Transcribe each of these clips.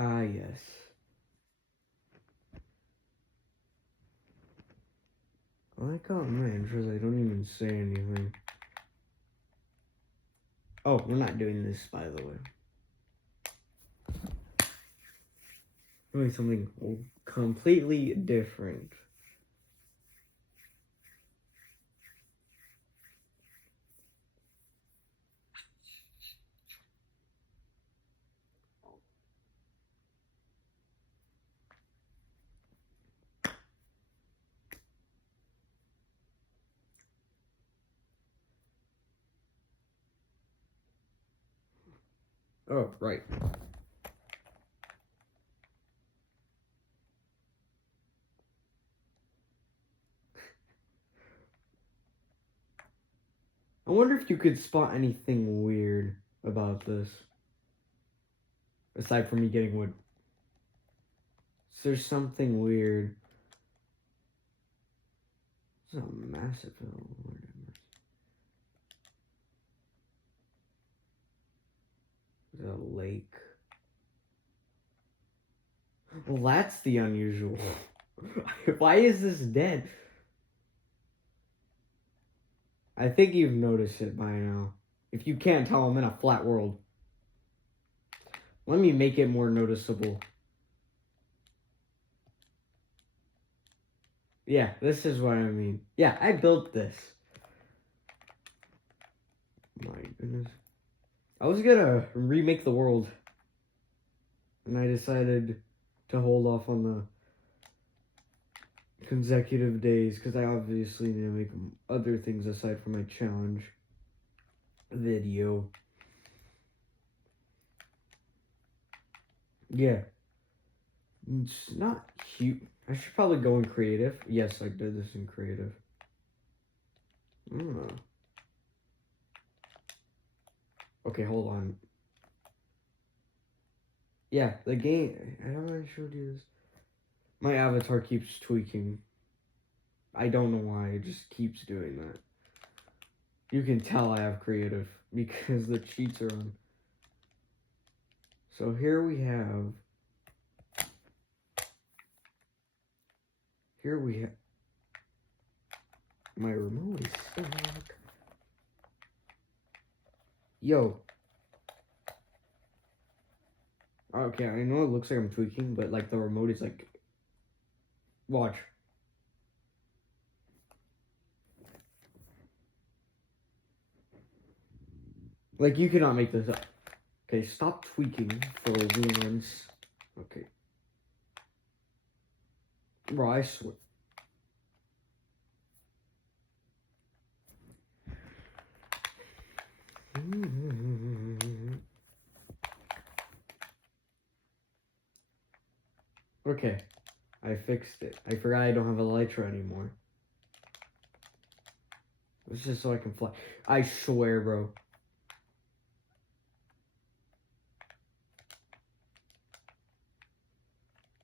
Ah, yes. I like how in my intros I don't even say anything. Oh, we're not doing this, by the way. Doing something completely different. Oh, right. I wonder if you could spot anything weird about this. Aside from me getting wood. Is there something weird? This is a massive hill. There's a lake. Well, that's the unusual. Why is this dead? I think you've noticed it by now. If you can't tell, I'm in a flat world. Let me make it more noticeable. Yeah, this is what I mean. Yeah, I built this. My goodness. I was gonna remake the world. And I decided to hold off on the consecutive days because I obviously need to make other things aside from my challenge video. Yeah. It's not cute. I should probably go in creative. Yes, I did this in creative. Okay, hold on. Yeah, the game. I already showed you this. My avatar keeps tweaking. I don't know why. It just keeps doing that. You can tell I have creative because the cheats are on. So here we have. My remote is stuck. Yo. Okay, I know it looks like I'm tweaking, but like the remote is like. Watch. Like you cannot make this up. Okay, stop tweaking for once. Okay. Bro, I swear. Okay, I fixed it. I forgot I don't have elytra anymore. It's just so I can fly. I swear, bro.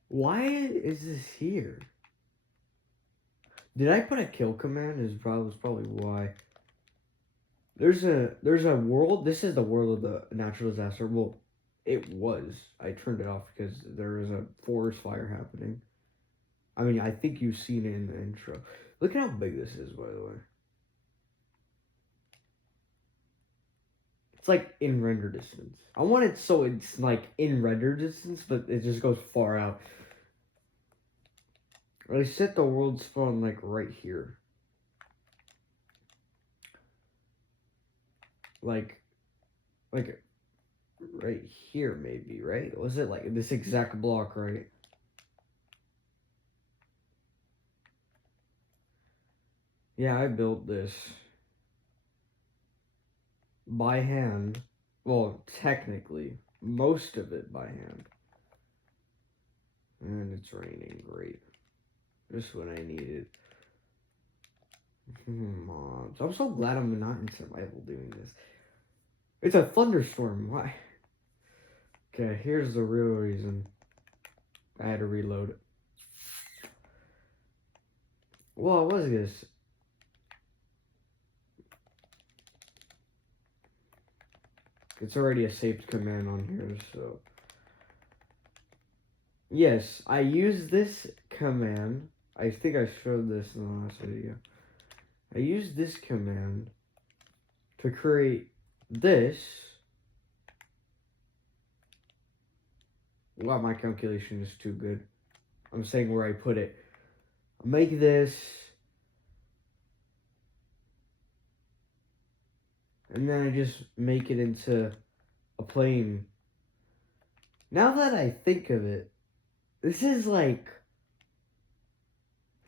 Why is this here? Did I put a kill command? Is probably why. There's a world. This is the world of the natural disaster. Well, it was. I turned it off because there was a forest fire happening. I mean, I think you've seen it in the intro. Look at how big this is, by the way. It's like in render distance. I want it so it's like in render distance, but it just goes far out. I set the world spawn like right here. Like right here maybe, right? Was it like this exact block, right? Yeah, I built this by hand. Well, technically, most of it by hand. And it's raining, great. Just when I need it. Mobs. I'm so glad I'm not in survival doing this. It's a thunderstorm. Why? Okay, here's the real reason I had to reload it. Well, what is this? It's already a saved command on here, so Yes, I use this command. I think I showed this in the last video. I use this command to create this. Wow, my calculation is too good. I'm saying where I put it. Make this. And then I just make it into a plane. Now that I think of it, this is like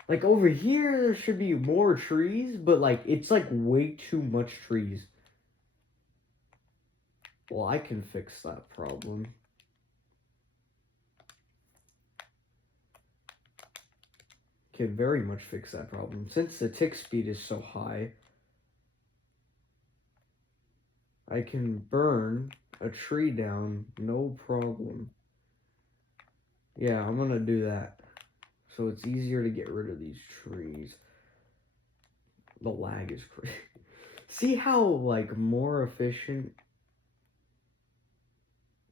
over here there should be more trees, but like it's like way too much trees. Well, I can fix that problem. Can very much fix that problem. Since the tick speed is so high, I can burn a tree down, no problem. Yeah, I'm gonna do that. So it's easier to get rid of these trees. The lag is crazy. See how, like, more efficient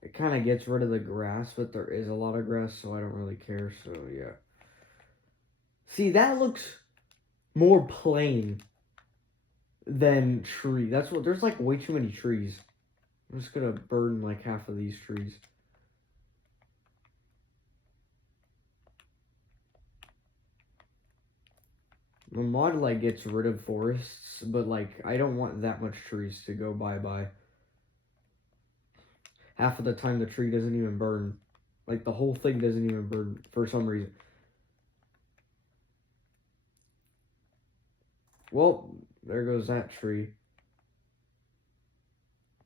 it kind of gets rid of the grass, but there is a lot of grass, so I don't really care, so yeah. See, that looks more plain than tree. That's what, there's like way too many trees. I'm just gonna burn like half of these trees. The mod like gets rid of forests, but like I don't want that much trees to go bye-bye. Half of the time the tree doesn't even burn. Like the whole thing doesn't even burn for some reason. Well, there goes that tree.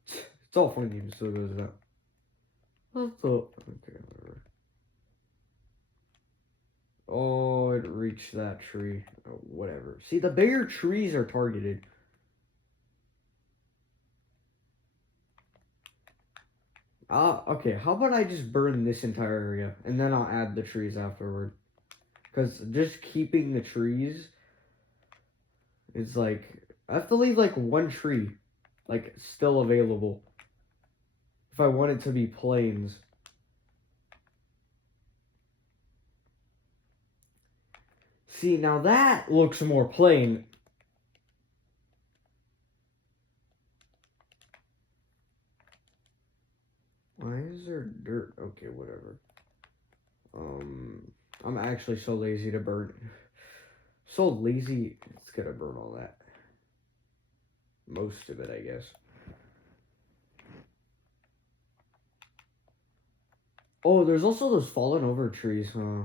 It's all fun games, so goes that. What the? Okay, whatever. Oh, it reached that tree. Oh, whatever. See, the bigger trees are targeted. Okay, how about I just burn this entire area, and then I'll add the trees afterward. Because just keeping the trees is like, I have to leave like one tree, like, still available. If I want it to be plains. See, now that looks more plain. Why is there dirt? Okay, whatever. I'm actually so lazy to burn. So lazy, it's gonna burn all that. Most of it, I guess. Oh, there's also those fallen over trees, huh?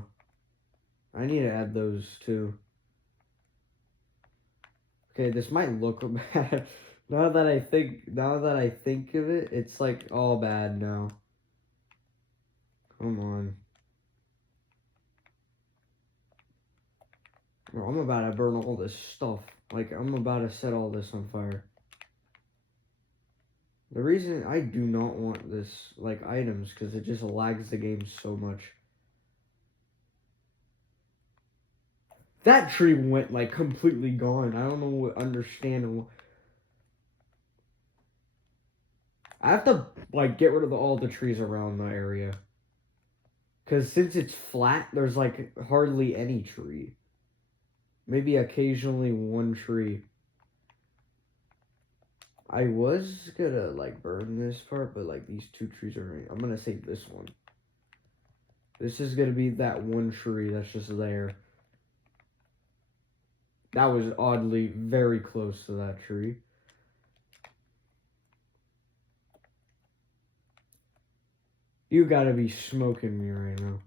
I need to add those too. Okay, this might look bad. Now that I think of it, it's like all bad now. Come on. Bro, I'm about to burn all this stuff. Like, I'm about to set all this on fire. The reason I do not want this, like, items, because it just lags the game so much. That tree went, like, completely gone. I don't know what, understand. I have to, like, get rid of all the trees around the area. Because since it's flat, there's, like, hardly any tree. Maybe occasionally one tree. I was gonna, like, burn this part, but, like, these two trees are... I'm gonna save this one. This is gonna be that one tree that's just there. That was oddly very close to that tree. You gotta be smoking me right now.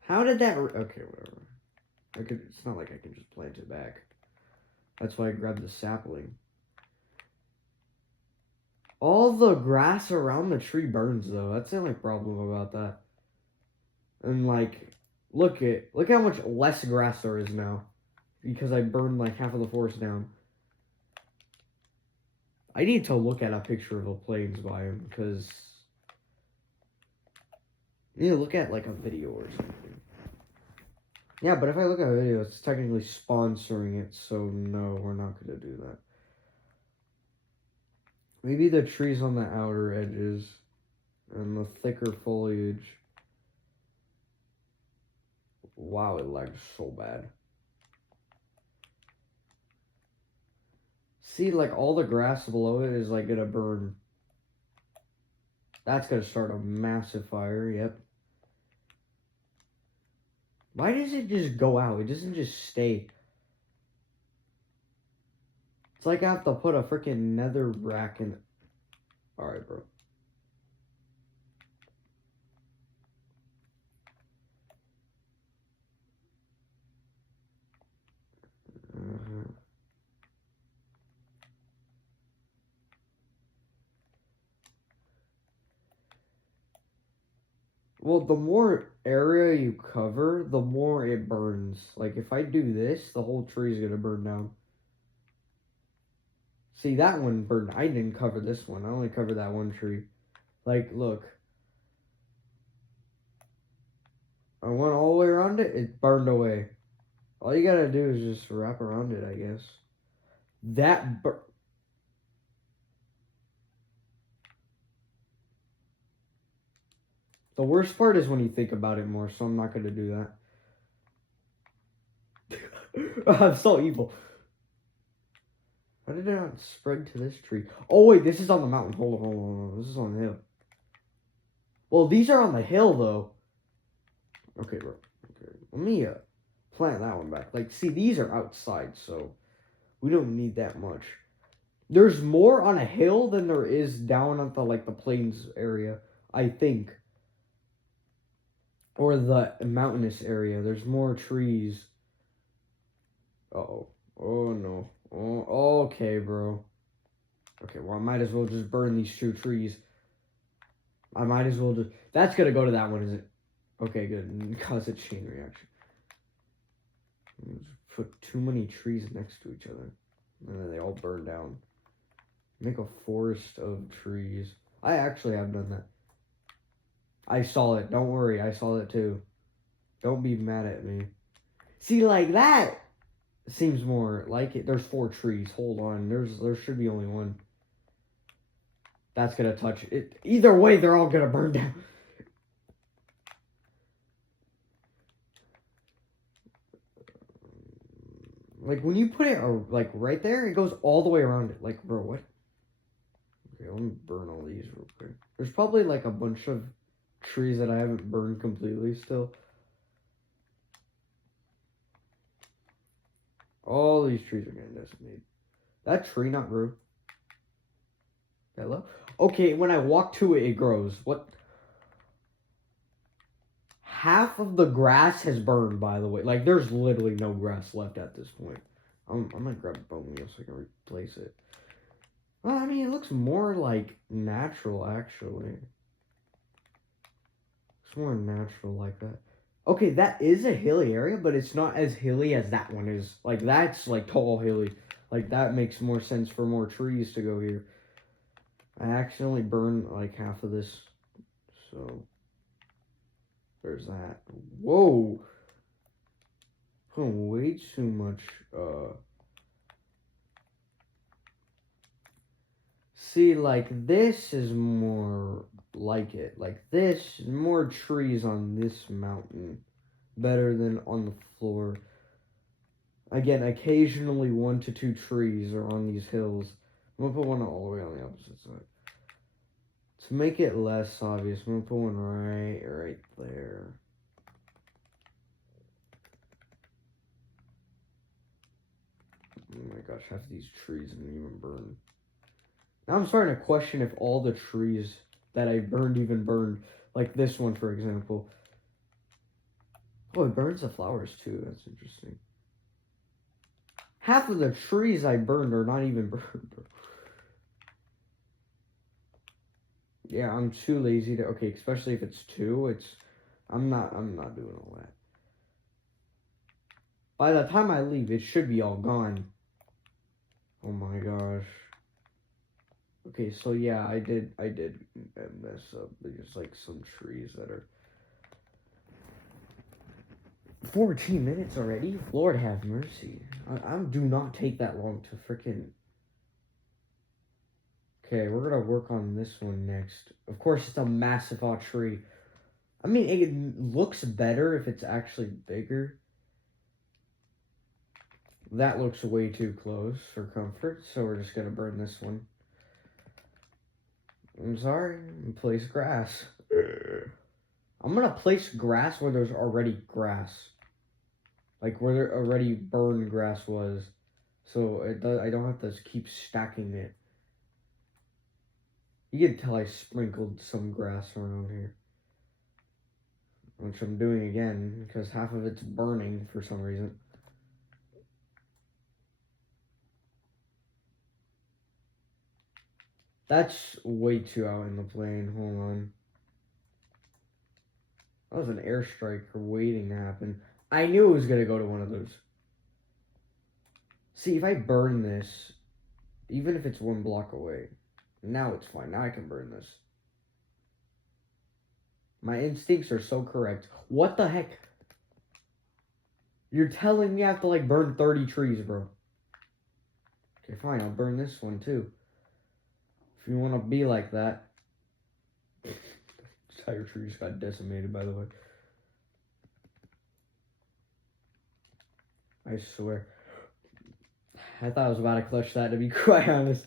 How did that... Okay, whatever. It's not like I can just plant it back. That's why I grabbed the sapling. All the grass around the tree burns, though. That's the only problem about that. And, like, look how much less grass there is now. Because I burned, like, half of the forest down. I need to look at a picture of a plains biome, because... I need to look at, like, a video or something. Yeah, but if I look at a video, it's technically sponsoring it, so no, we're not going to do that. Maybe the trees on the outer edges and the thicker foliage. Wow, it lagged so bad. See, like, all the grass below it is, like, gonna burn. That's gonna start a massive fire, yep. Why does it just go out? It doesn't just stay. It's like I have to put a freaking nether rack in. Alright, bro. Well, the more area you cover, the more it burns. Like, if I do this, the whole tree is gonna burn down. See, that one burned. I didn't cover this one. I only covered that one tree. Like, look. I went all the way around it. It burned away. All you gotta do is just wrap around it, I guess. That The worst part is when you think about it more, so I'm not gonna do that. I'm so evil. How did it not spread to this tree? Oh wait, this is on the mountain. Hold on. This is on the hill. Well, these are on the hill though. Okay, bro. Okay, let me plant that one back. Like, see, these are outside, so we don't need that much. There's more on a hill than there is down at the plains area, I think. Or the mountainous area. There's more trees. Uh-oh. Oh, no. Oh, okay, bro. Okay, well, I might as well just burn these 2 trees. I might as well just... That's gonna go to that one, is it? Okay, good. Cause a chain reaction. Just put too many trees next to each other. And then they all burn down. Make a forest of trees. I actually have done that. I saw it. Don't worry. I saw it too. Don't be mad at me. See, like that seems more like it. There's 4 trees. Hold on. There should be only 1. That's gonna touch it. Either way, they're all gonna burn down. Like when you put it like right there, it goes all the way around it. Like, bro, what? Okay, let me burn all these real quick. There's probably like a bunch of trees that I haven't burned completely still. All these trees are getting decimated. That tree not grew. Hello? Okay, when I walk to it, it grows. What? Half of the grass has burned, by the way. Like, there's literally no grass left at this point. I'm gonna grab a bone meal so I can replace it. Well, I mean, it looks more like natural, actually. It's more natural like that. Okay, that is a hilly area, but it's not as hilly as that one is. Like, that's, like, tall hilly. Like, that makes more sense for more trees to go here. I accidentally burned, like, half of this. So, there's that. Whoa! Putting way too much, See, like, this is more like it. Like, this, more trees on this mountain. Better than on the floor. Again, occasionally 1 to 2 trees are on these hills. I'm gonna put one all the way on the opposite side. To make it less obvious, I'm gonna put one right there. Oh my gosh, half of these trees didn't even burn. Now I'm starting to question if all the trees that I burned even burned. Like this one, for example. Oh, it burns the flowers too. That's interesting. Half of the trees I burned are not even burned. Yeah, I'm too lazy to... Okay, especially if it's 2, I'm not doing all that. By the time I leave, it should be all gone. Oh my gosh. Okay, so yeah, I did mess up. There's like some trees that are 14 minutes already? Lord have mercy. I do not take that long to freaking... Okay, we're gonna work on this one next. Of course, it's a massive tree. I mean, it looks better if it's actually bigger. That looks way too close for comfort, so we're just gonna burn this one. I'm sorry, place grass. I'm gonna place grass where there's already grass. Like where there already burned grass was. So I don't have to keep stacking it. You can tell I sprinkled some grass around here. Which I'm doing again, because half of it's burning for some reason. That's way too out in the plane. Hold on. That was an airstrike waiting to happen. I knew it was going to go to one of those. See, if I burn this, even if it's 1 block away, now it's fine. Now I can burn this. My instincts are so correct. What the heck? You're telling me I have to, like, burn 30 trees, bro. Okay, fine. I'll burn this one, too. If you want to be like that. Entire tree just got decimated, by the way. I swear. I thought I was about to clutch that, to be quite honest.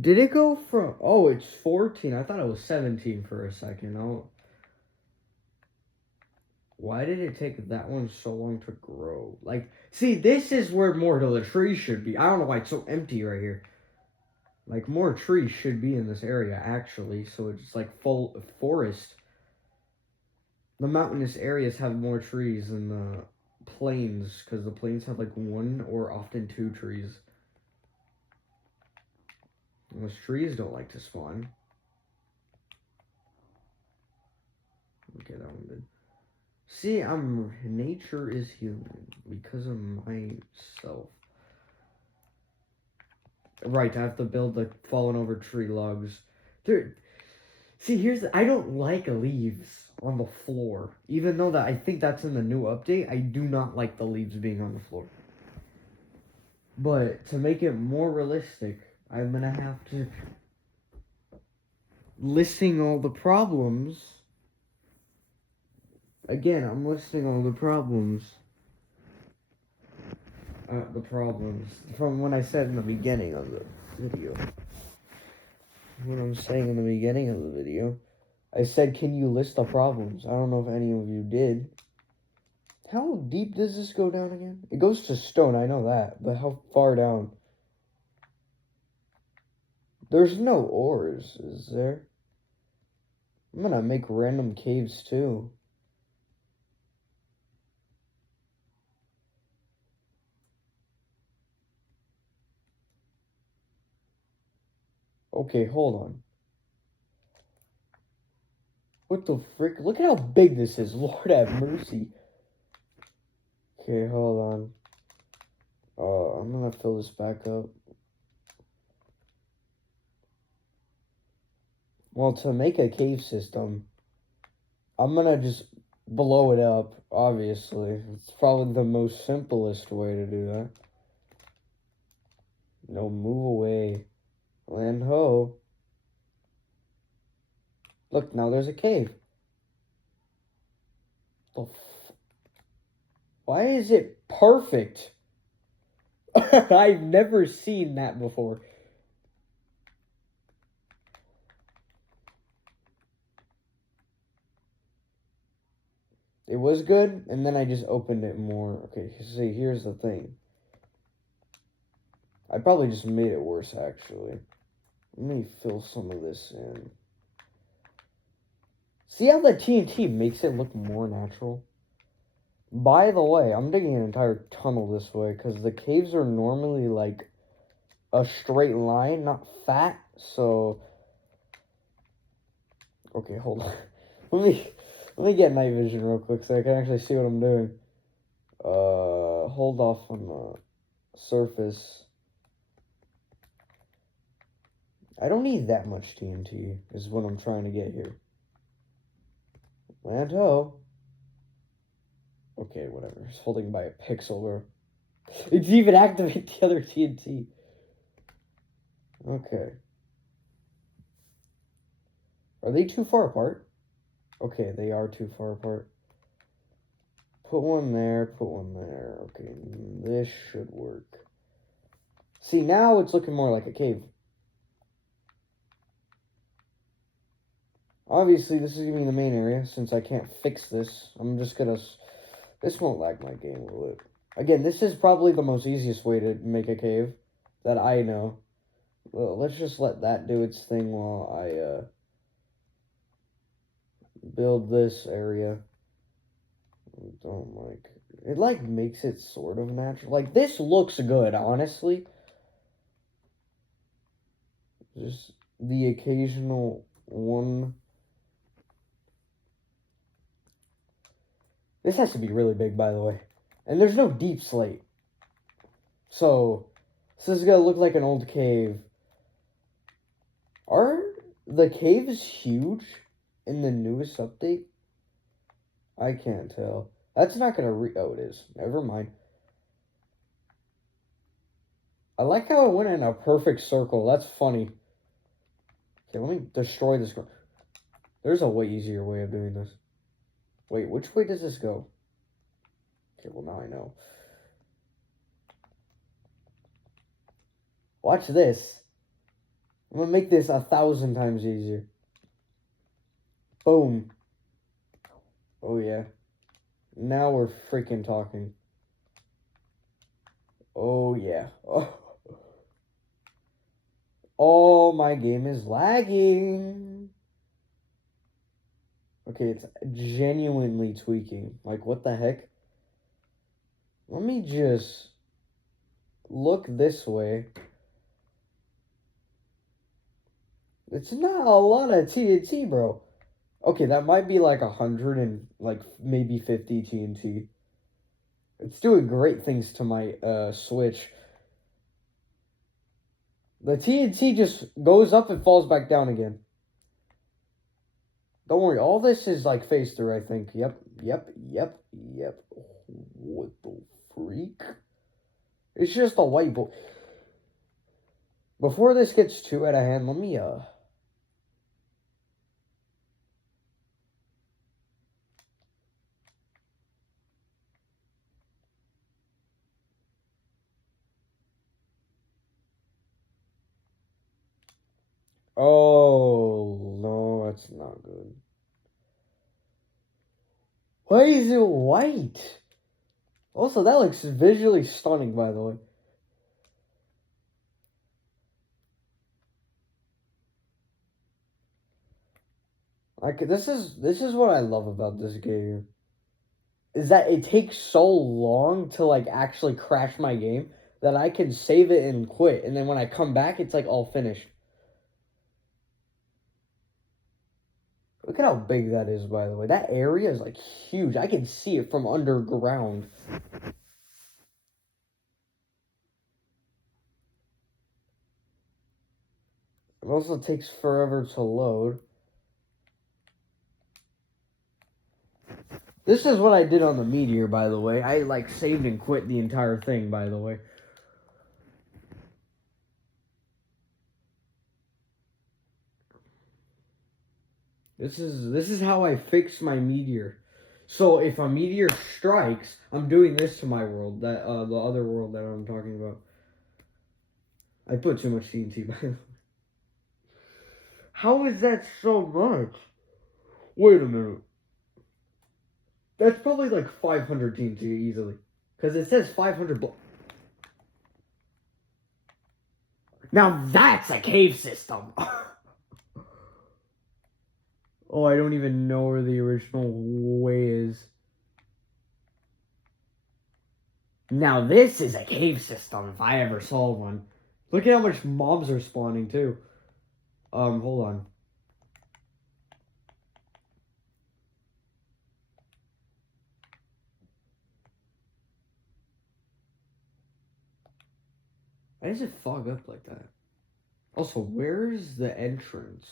Did it go from... Oh, it's 14. I thought it was 17 for a second. Oh. Why did it take that one so long to grow? Like, see, this is where more of the trees should be. I don't know why it's so empty right here. Like, more trees should be in this area, actually. So it's like full forest. The mountainous areas have more trees than the plains. Because the plains have like 1 or often 2 trees. And those trees don't like to spawn. Okay, that one did. See, nature is human because of myself. Right, I have to build the fallen over tree logs. Dude, see, I don't like leaves on the floor. Even though I think that's in the new update, I do not like the leaves being on the floor. But to make it more realistic, I'm gonna have to listing all the problems. Again, I'm listing all the problems. The problems from when I said in the beginning of the video. What I'm saying in the beginning of the video, I said, can you list the problems? I don't know if any of you did. How deep does this go down again? It goes to stone, I know that, but how far down? There's no ores, is there? I'm gonna make random caves too. Okay, hold on. What the frick? Look at how big this is. Lord have mercy. Okay, hold on. I'm gonna fill this back up. Well, to make a cave system, I'm gonna just blow it up, obviously. It's probably the most simplest way to do that. No, move away. Land ho. Look, now there's a cave. Why is it perfect? I've never seen that before. It was good, and then I just opened it more. Okay, see, here's the thing. I probably just made it worse, actually. Let me fill some of this in. See how the TNT makes it look more natural? By the way, I'm digging an entire tunnel this way, because the caves are normally, like, a straight line, not fat, so... Okay, hold on. Let me get night vision real quick so I can actually see what I'm doing. Hold off on the surface. I don't need that much TNT, is what I'm trying to get here. Land ho. Okay, whatever. It's holding by a pixel, bro. It's even activate the other TNT. Okay. Are they too far apart? Okay, they are too far apart. Put one there, put one there. Okay, this should work. See, now it's looking more like a cave. Obviously, this is going to be the main area, since I can't fix this. I'm just going to... This won't lag my game, will it? Again, this is probably the most easiest way to make a cave that I know. Well, let's just let that do its thing while I build this area. Don't like... It, like, makes it sort of natural. Like, this looks good, honestly. Just the occasional one... This has to be really big, by the way. And there's no deep slate. So, this is going to look like an old cave. Are the caves huge in the newest update? I can't tell. That's not going to oh, it is. Never mind. I like how it went in a perfect circle. That's funny. Okay, let me destroy this. There's a way easier way of doing this. Wait, which way does this go? Okay, well, now I know. Watch this. I'm gonna make this 1,000 times easier. Boom. Oh, yeah. Now we're freaking talking. Oh, yeah. Oh. Oh, my game is lagging. Okay, it's genuinely tweaking. Like, what the heck? Let me just look this way. It's not a lot of TNT, bro. Okay, that might be like 100 and like maybe 50 TNT. It's doing great things to my Switch. The TNT just goes up and falls back down again. Don't worry, all this is like phase through, I think. Yep. What the freak? It's just a light bulb. Before this gets too out of hand, let me Oh, no, that's not good. Why is it white? Also, that looks visually stunning, by the way. Like, this is what I love about this game. Is that it takes so long to, like, actually crash my game that I can save it and quit. And then when I come back, it's, like, all finished. Look at how big that is, by the way. That area is, like, huge. I can see it from underground. It also takes forever to load. This is what I did on the Meteor, by the way. I, like, saved and quit the entire thing, by the way. This is how I fix my Meteor. So if a meteor strikes, I'm doing this to my world, that the other world that I'm talking about. I put too much TNT, by the way. How is that so much? Wait a minute. That's probably like 500 TNT easily. Because it says 500 Now that's a cave system! Oh, I don't even know where the original way is. Now this is a cave system, if I ever saw one. Look at how much mobs are spawning, too. Hold on. Why does it fog up like that? Also, where's the entrance?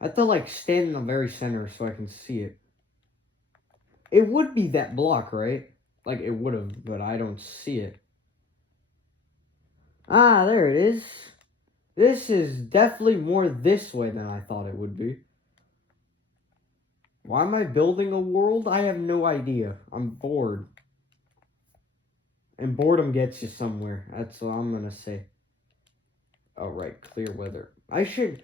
I have to like stand in the very center so I can see it. It would be that block, right? Like it would have, but I don't see it. Ah, there it is. This is definitely more this way than I thought it would be. Why am I building a world? I have no idea. I'm bored. And boredom gets you somewhere. That's what I'm gonna say. Alright, clear weather. I should...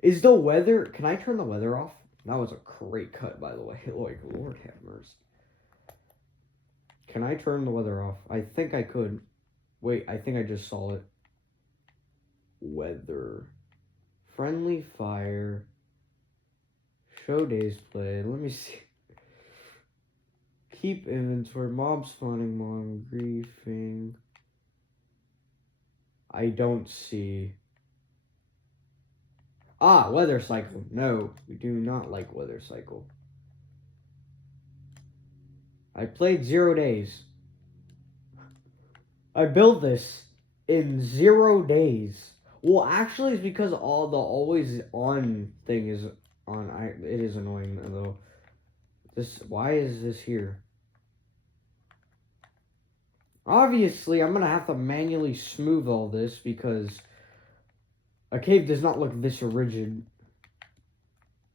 Is the weather... Can I turn the weather off? That was a great cut, by the way. Like, Lord have mercy. Can I turn the weather off? I think I could. Wait, I think I just saw it. Weather. Friendly fire. Show days played. Let me see. Keep inventory. Mob spawning. Mob griefing. I don't see. Ah, weather cycle. No, we do not like weather cycle. I played 0 days. I built this in 0 days. Well, actually, it's because all the always on thing is on. It is annoying though. Why is this here? Obviously, I'm gonna have to manually smooth all this because a cave does not look this rigid.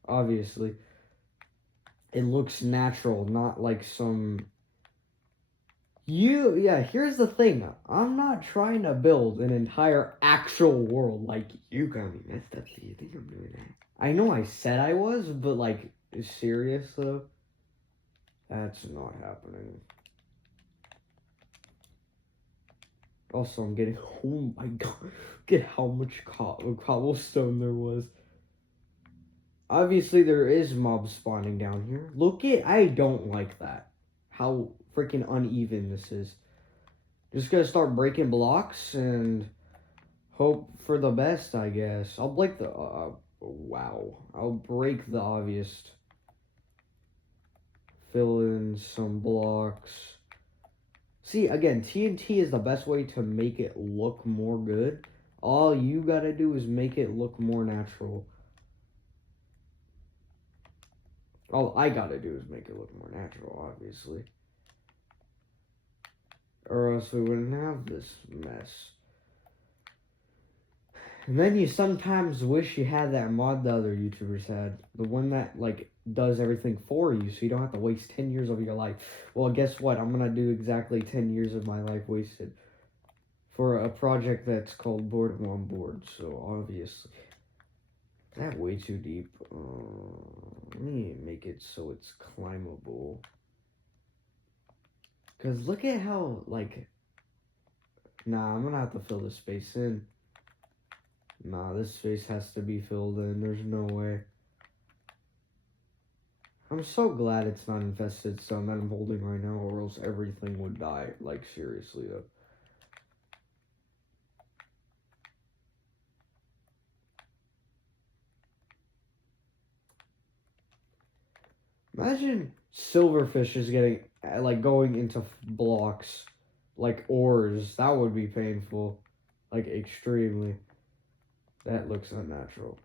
Obviously, it looks natural, not like some. Here's the thing. I'm not trying to build an entire actual world like you got me messed up. Do you think I'm doing that? I know I said I was, but like, serious though? That's not happening. Also, I'm getting, oh my god, look at how much cobblestone there was. Obviously, there is mob spawning down here. I don't like that. How freaking uneven this is. Just gonna start breaking blocks and hope for the best, I guess. I'll break the, wow. I'll break the obvious. Fill in some blocks. See, again, TNT is the best way to make it look more good. All you gotta do is make it look more natural. All I gotta do is make it look more natural, obviously. Or else we wouldn't have this mess. And then you sometimes wish you had that mod the other YouTubers had. The one that, like, does everything for you so you don't have to waste 10 years of your life. Well, guess what? I'm gonna do exactly 10 years of my life wasted for a project that's called Boredom on Board. So, obviously. Is that way too deep? Let me make it so it's climbable. Because look at how, like... Nah, I'm gonna have to fill this space in. Nah, this space has to be filled in. There's no way. I'm so glad it's not infested stone that I'm holding right now, or else everything would die. Like, seriously, though. Imagine silverfish is getting, like, going into blocks. Like ores. That would be painful. Like, extremely. That looks unnatural.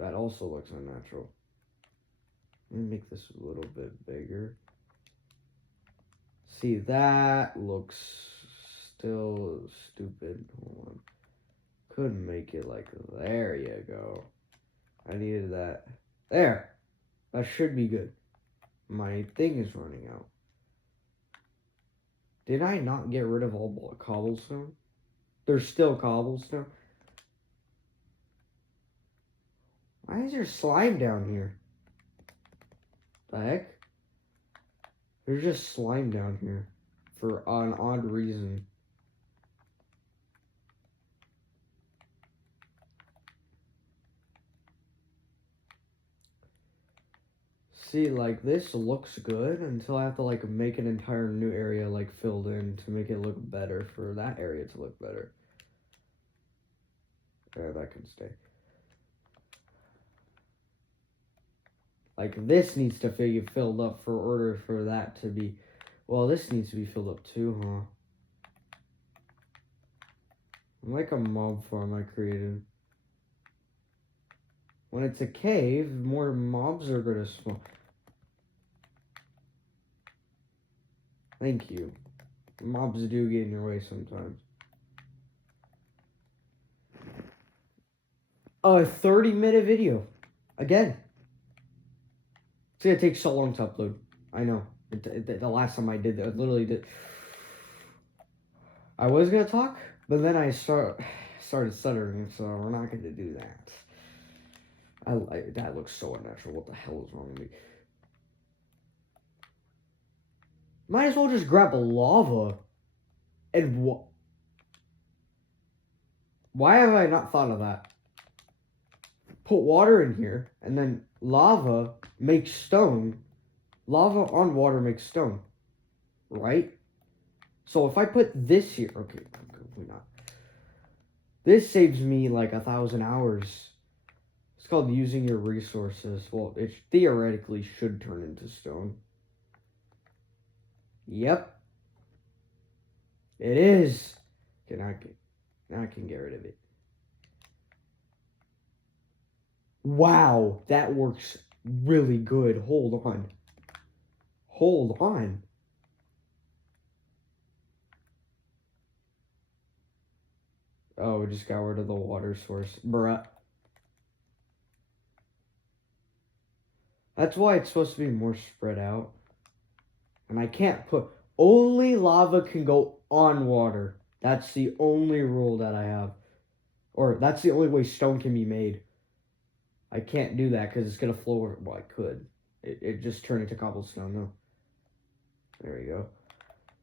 That also looks unnatural. Let me make this a little bit bigger. See, that looks still stupid. Hold on. Couldn't make it like, there you go. I needed that. There. That should be good. My thing is running out. Did I not get rid of all cobblestone? There's still cobblestone. Why is there slime down here? The heck? There's just slime down here for an odd reason. See, like, this looks good until I have to, like, make an entire new area, like, filled in to make it look better for that area to look better. Yeah, that can stay. Like, this needs to be filled up for order for that to be... Well, this needs to be filled up too, huh? Like a mob farm I created. When it's a cave, more mobs are gonna spawn. Thank you. Mobs do get in your way sometimes. A 30-minute video. Again. It's gonna take so long to upload. I know. The last time I did that, I literally did. I was gonna talk, but then I started stuttering, so we're not gonna do that. That looks so unnatural. What the hell is wrong with me? Might as well just grab a lava. And what? Why have I not thought of that? Put water in here, and then lava makes stone. Lava on water makes stone. Right? So if I put this here... Okay, probably not. This saves me like 1,000 hours. It's called using your resources. Well, it theoretically should turn into stone. Yep. It is. Okay, now I can get rid of it. Wow, that works really good. Hold on. Hold on. Oh, we just got rid of the water source. Bruh. That's why it's supposed to be more spread out. And I can't put... Only lava can go on water. That's the only rule that I have. Or that's the only way stone can be made. I can't do that because it's going to flow over. Well, I could. It just turned into cobblestone, though. There you go.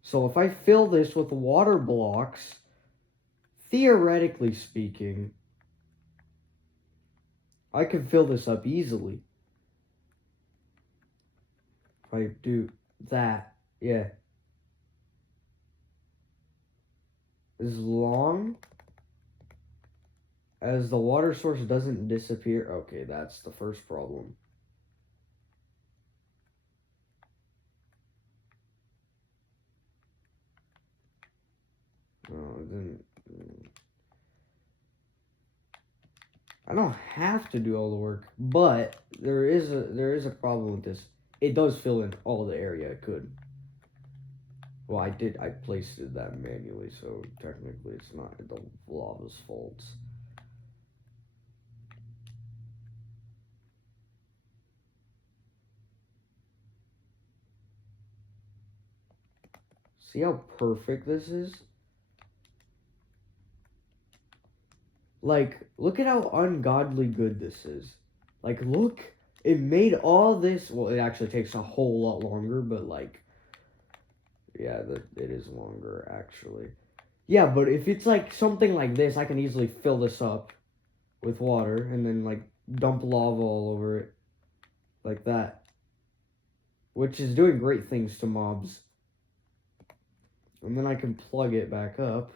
So if I fill this with water blocks, theoretically speaking, I can fill this up easily. If I do that, yeah. As long as the water source doesn't disappear. Okay, that's the first problem. Oh, then I don't have to do all the work, but there is a problem with this. It does fill in all the area it could. Well, I placed it that manually, so technically it's not the lava's fault. See how perfect this is? Like, look at how ungodly good this is. Like, look, it made all this. Well, it actually takes a whole lot longer, but like, yeah, it is longer actually. Yeah, but if it's like something like this, I can easily fill this up with water and then like dump lava all over it, like that, which is doing great things to mobs. And then I can plug it back up.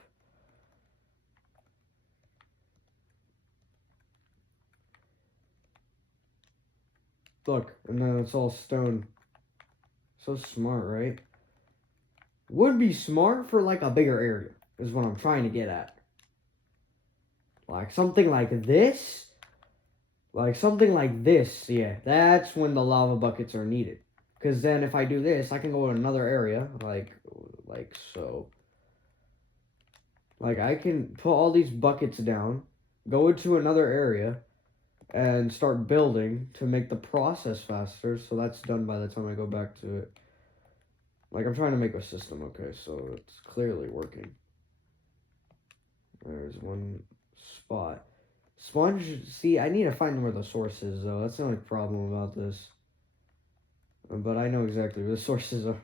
Look, and then it's all stone. So smart, right? Would be smart for like a bigger area, is what I'm trying to get at. Like something like this. Like something like this, yeah. That's when the lava buckets are needed. Because then if I do this, I can go to another area, like so. Like I can put all these buckets down, go into another area, and start building to make the process faster. So that's done by the time I go back to it. Like I'm trying to make a system, okay, so it's clearly working. There's one spot. Sponge, see, I need to find where the source is, though. That's the only problem about this. But I know exactly where the sources are.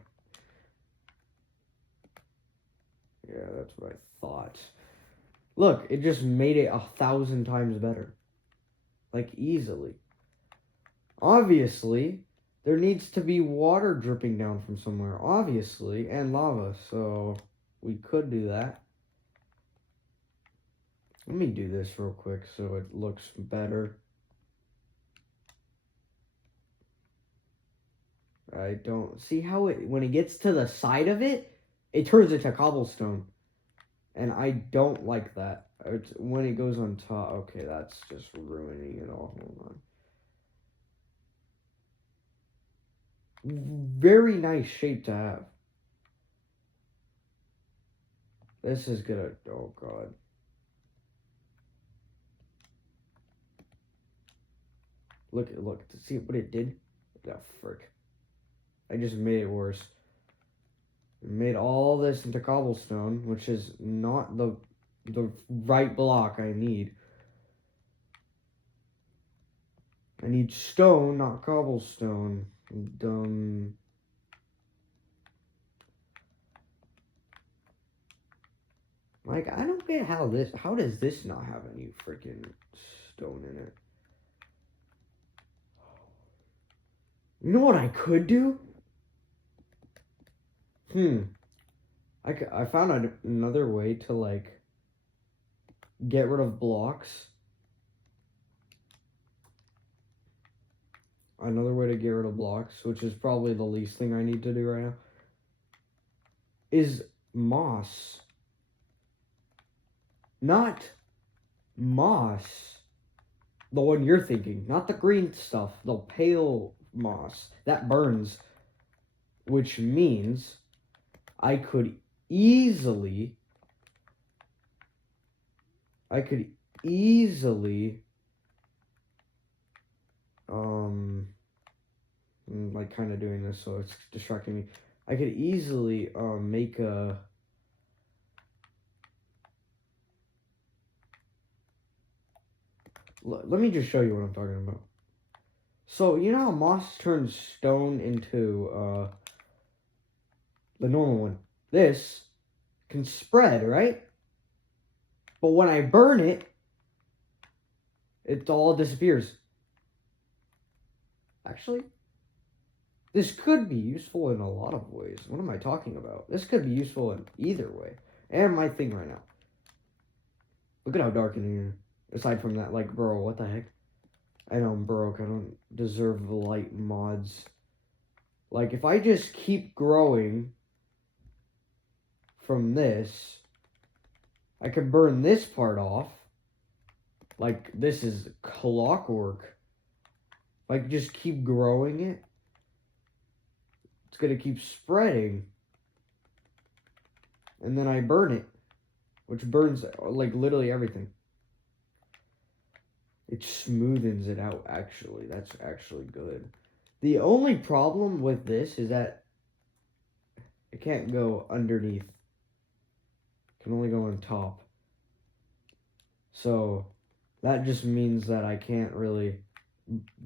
Yeah, that's what I thought. Look, it just made it 1,000 times better. Like, easily. Obviously, there needs to be water dripping down from somewhere. Obviously, and lava. So, we could do that. Let me do this real quick so it looks better. I don't see how it, when it gets to the side of it, it turns into cobblestone. And I don't like that. When it goes on top, okay, that's just ruining it all. Hold on. Very nice shape to have. This is gonna, oh god. Look, see what it did? Oh, frick. I just made it worse. Made all this into cobblestone, which is not the right block I need. I need stone, not cobblestone. Dumb. Like, I don't get how does this not have any freaking stone in it? You know what I could do? I found another way to, like, get rid of blocks. Another way to get rid of blocks, which is probably the least thing I need to do right now, is moss. Not moss. The one you're thinking. Not the green stuff. The pale moss. That burns. Which means I could easily like kind of doing this so it's distracting me. I could easily make a let me just show you what I'm talking about. So you know how moss turns stone into the normal one. This can spread, right? But when I burn it, it all disappears. Actually, this could be useful in a lot of ways. What am I talking about? This could be useful in either way. And my thing right now. Look at how dark in here. Aside from that, like, bro, what the heck? I know I'm broke. I don't deserve the light mods. Like, if I just keep growing from this, I could burn this part off. Like, this is clockwork. Like, just keep growing it. It's gonna keep spreading. And then I burn it. Which burns, like, literally everything. It smoothens it out, actually. That's actually good. The only problem with this is that it can't go underneath. It can only go on top. So, that just means that I can't really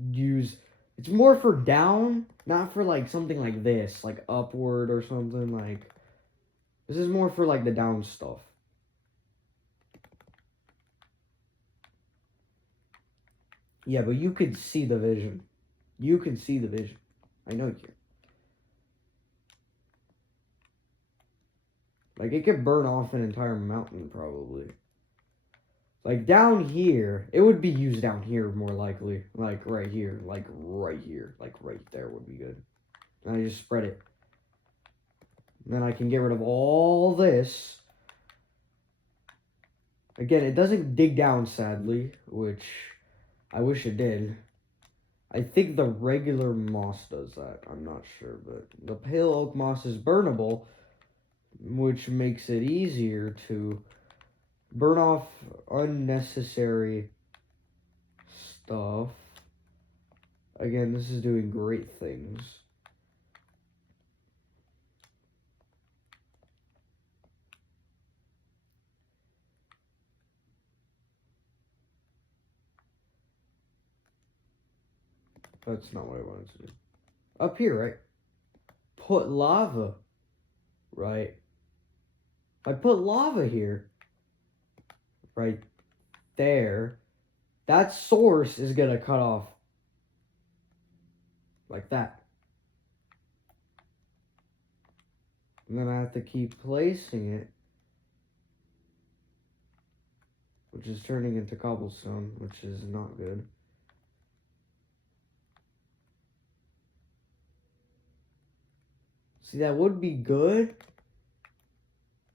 use... It's more for down, not for, like, something like this. Like, upward or something, like... This is more for, like, the down stuff. Yeah, but you could see the vision. You can see the vision. I know you can. Like, it could burn off an entire mountain, probably. Like, down here, it would be used down here more likely. Like, right here. Like, right here. Like, right there would be good. And I just spread it. And then I can get rid of all this. Again, it doesn't dig down, sadly, which I wish it did. I think the regular moss does that. I'm not sure, but the pale oak moss is burnable, which makes it easier to burn off unnecessary stuff. Again, this is doing great things. That's not what I wanted to do. Up here, right? Put lava. Right. I put lava here. Right there. That source is going to cut off. Like that. And then I have to keep placing it. Which is turning into cobblestone, which is not good. See, that would be good.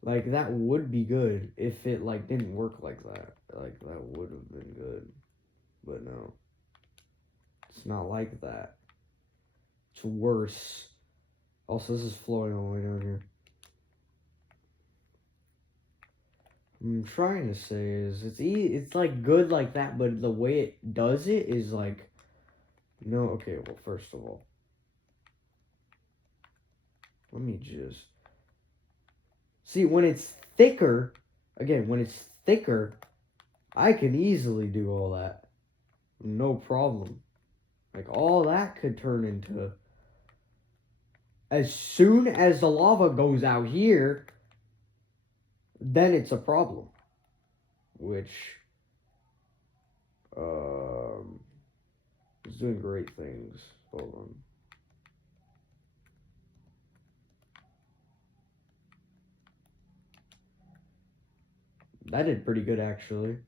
Like, that would be good if it, like, didn't work like that. Like, that would have been good. But no. It's not like that. It's worse. Also, this is flowing all the way down here. I'm trying to say is it's like good like that, but the way it does it is like, okay, well, first of all, let me just see when it's thicker. Again, when it's thicker, I can easily do all that, no problem. Like, all that could turn into, as soon as the lava goes out here, then it's a problem, which is doing great things. Hold on. That did pretty good, actually.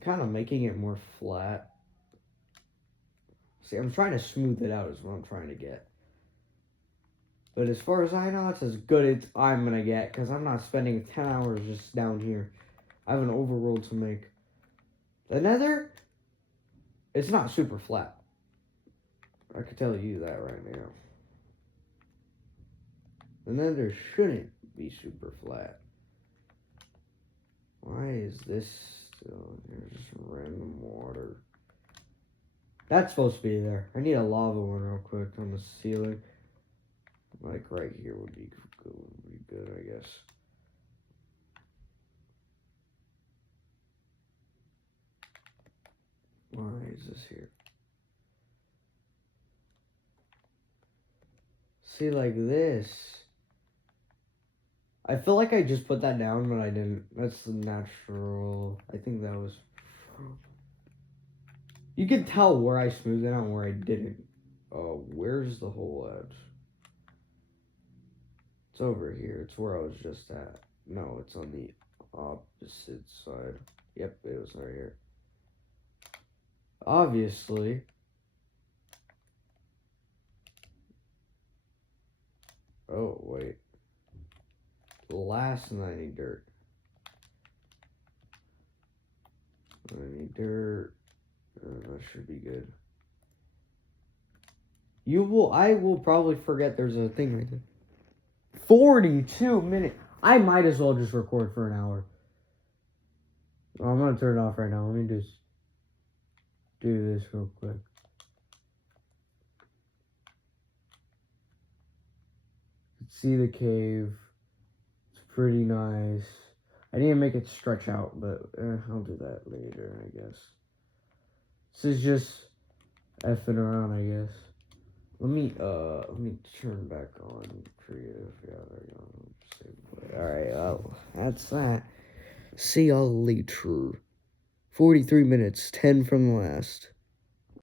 Kind of making it more flat. See, I'm trying to smooth it out is what I'm trying to get. But as far as I know, it's as good as I'm going to get, because I'm not spending 10 hours just down here. I have an overworld to make. The nether, it's not super flat. I can tell you that right now. The nether shouldn't be super flat. Why is this still there? Just random water. That's supposed to be there. I need a lava one real quick on the ceiling. Like right here would be good, I guess. Why is this here? See, like this. I feel like I just put that down, but I didn't. That's the natural. I think that was. You can tell where I smoothed it out and where I didn't. Where's the hole at? It's over here. It's where I was just at. No, it's on the opposite side. Yep, it was right here. Obviously. Oh, wait. Last night I need dirt. I need dirt. That should be good. I will probably forget there's a thing right there. 42 minutes. I might as well just record for an hour. I'm going to turn it off right now. Let me just do this real quick. See the cave. It's pretty nice. I need to make it stretch out, but I'll do that later, I guess. This is just effing around, I guess. Let me turn back on creative. Yeah, there you go. Alright, well, that's that. See y'all later. 43 minutes, 10 from the last.